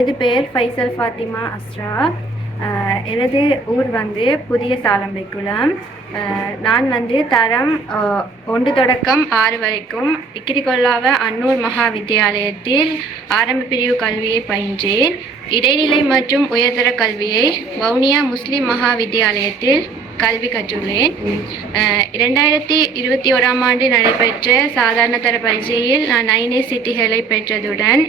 எனது பெயர் ஃபைசல் ஃபாத்திமா அஸ்ரா. எனது ஊர் புதிய சாலம்பைக்குளம். நான் தரம் 1 தொடக்கம் 6 வரைக்கும் இக்கிரிகொல்லாவ அன்னூர் மகா வித்தியாலயத்தில் ஆரம்ப பிரிவு கல்வியை பயின்றேன். இடைநிலை மற்றும் உயர்தர கல்வியை வவுனியா முஸ்லிம் மகா வித்தியாலயத்தில் கல்வி கற்றுள்ளேன். 2021ஆம் ஆண்டு நடைபெற்ற சாதாரண தர பரீட்சையில் நான் 9 சித்திகளை பெற்றதுடன்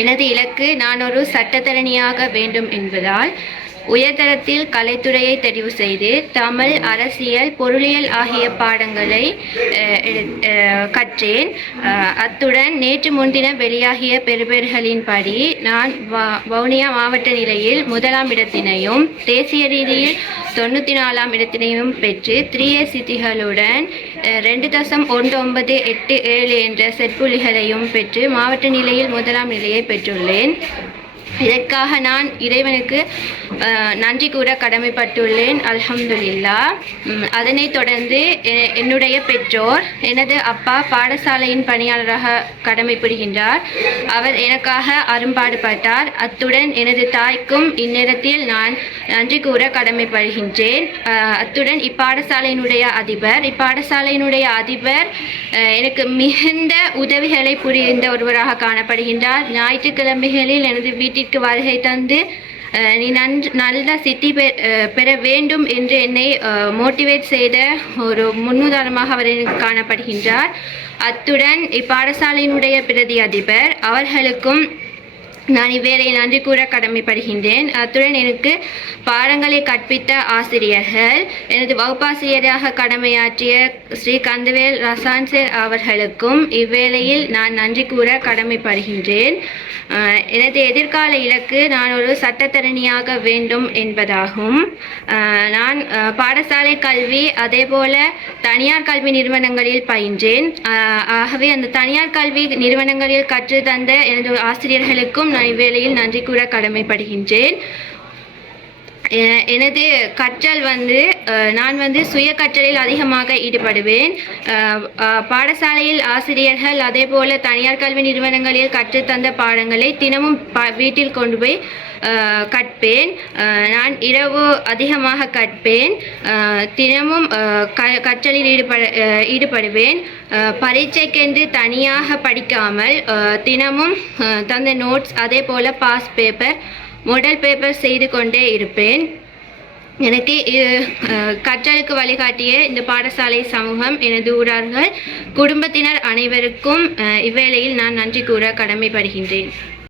எனது இலக்கு நான் ஒரு சட்டத்தரணியாக வேண்டும் என்பதால் உயர்தரத்தில் கலைத்துறையை தெரிவு செய்து தமிழ், அரசியல், பொருளியல் ஆகிய பாடங்களை கற்றேன். அத்துடன் நேற்று முன்தினம் வெளியாகிய பெறுபேறுகளின்படி நான் வவுனியா மாவட்ட நிலையில் 1ஆம் இடத்தினையும் தேசிய ரீதியில் 94ஆம் இடத்தினையும் பெற்று 3A சித்திகளுடன் 2.1987 என்ற செட்புள்ளிகளையும் பெற்று மாவட்ட நிலையில் 1ஆம் நிலையை பெற்றுள்ளேன். இதற்காக நான் இறைவனுக்கு நன்றி கூற கடமைப்பட்டுள்ளேன். அல்ஹம்துலில்லாஹ். அதனைத் தொடர்ந்து என்னுடைய பெற்றோர், எனது அப்பா பாடசாலையின் பணியாளராக கடமைப்புரிகின்றார். அவர் எனக்காக அரும்பாடுபட்டார். அத்துடன் எனது தாய்க்கும் இந்நேரத்தில் நான் நன்றி கூற கடமைப்படுகின்றேன். அத்துடன் இப்பாடசாலையினுடைய அதிபர் எனக்கு மிகுந்த உதவிகளை புரிந்த ஒருவராக காணப்படுகின்றார். ஞாயிற்றுக்கிழமைகளில் எனது வீட்டிற்கு வருகை தந்து நீ நல்ல சித்தி பெற வேண்டும் என்று என்னை மோட்டிவேட் செய்த ஒரு முன்னுதாரணமாக அவர் எனக்கு காணப்படுகின்றார். அத்துடன் இப்பாடசாலையினுடைய பிரதி அதிபர் அவர்களுக்கும் நான் இவ்வேளையை நன்றி கூற கடமைப்படுகின்றேன். அத்துடன் எனக்கு பாடங்களை கற்பித்த ஆசிரியர்கள், எனது வகுப்பாசிரியராக கடமையாற்றிய ஸ்ரீ கந்தவேல் ரசான் சார் அவர்களுக்கும் இவ்வேளையில் நான் நன்றி கூற கடமைப்படுகின்றேன். எனது எதிர்கால இலக்கு நான் ஒரு சட்டத்தரணியாக வேண்டும் என்பதாகும். நான் பாடசாலை கல்வி அதேபோல தனியார் கல்வி நிறுவனங்களில் பயின்றேன். ஆகவே அந்த தனியார் கல்வி நிறுவனங்களில் கற்று தந்த எனது ஆசிரியர்களுக்கும் நான் இவ்வேளையில் நன்றி கூற கடமைப்படுகின்றேன். எனது கற்றல் நான் சுய கற்றலில் அதிகமாக ஈடுபடுவேன். பாடசாலையில் ஆசிரியர்கள் அதே போல தனியார் கல்வி நிறுவனங்களில் கற்றுத்தந்த பாடங்களை தினமும் வீட்டில் கொண்டு போய் கற்பேன். நான் இரவு அதிகமாக கற்பேன். தினமும் கற்றலில் ஈடுபடுவேன். பரீட்சைக்கென்று தனியாக படிக்காமல் தினமும் தந்த நோட்ஸ் அதே போல பாஸ் பேப்பர், மாடல் பேப்பர் செய்து கொண்டே இருப்பேன். எனக்கு கற்றலுக்கு வழிகாட்டிய இந்த பாடசாலை சமூகம், எனது ஊரார்கள், குடும்பத்தினர் அனைவருக்கும் இவ்வேளையில் நான் நன்றி கூற கடமைப்படுகின்றேன்.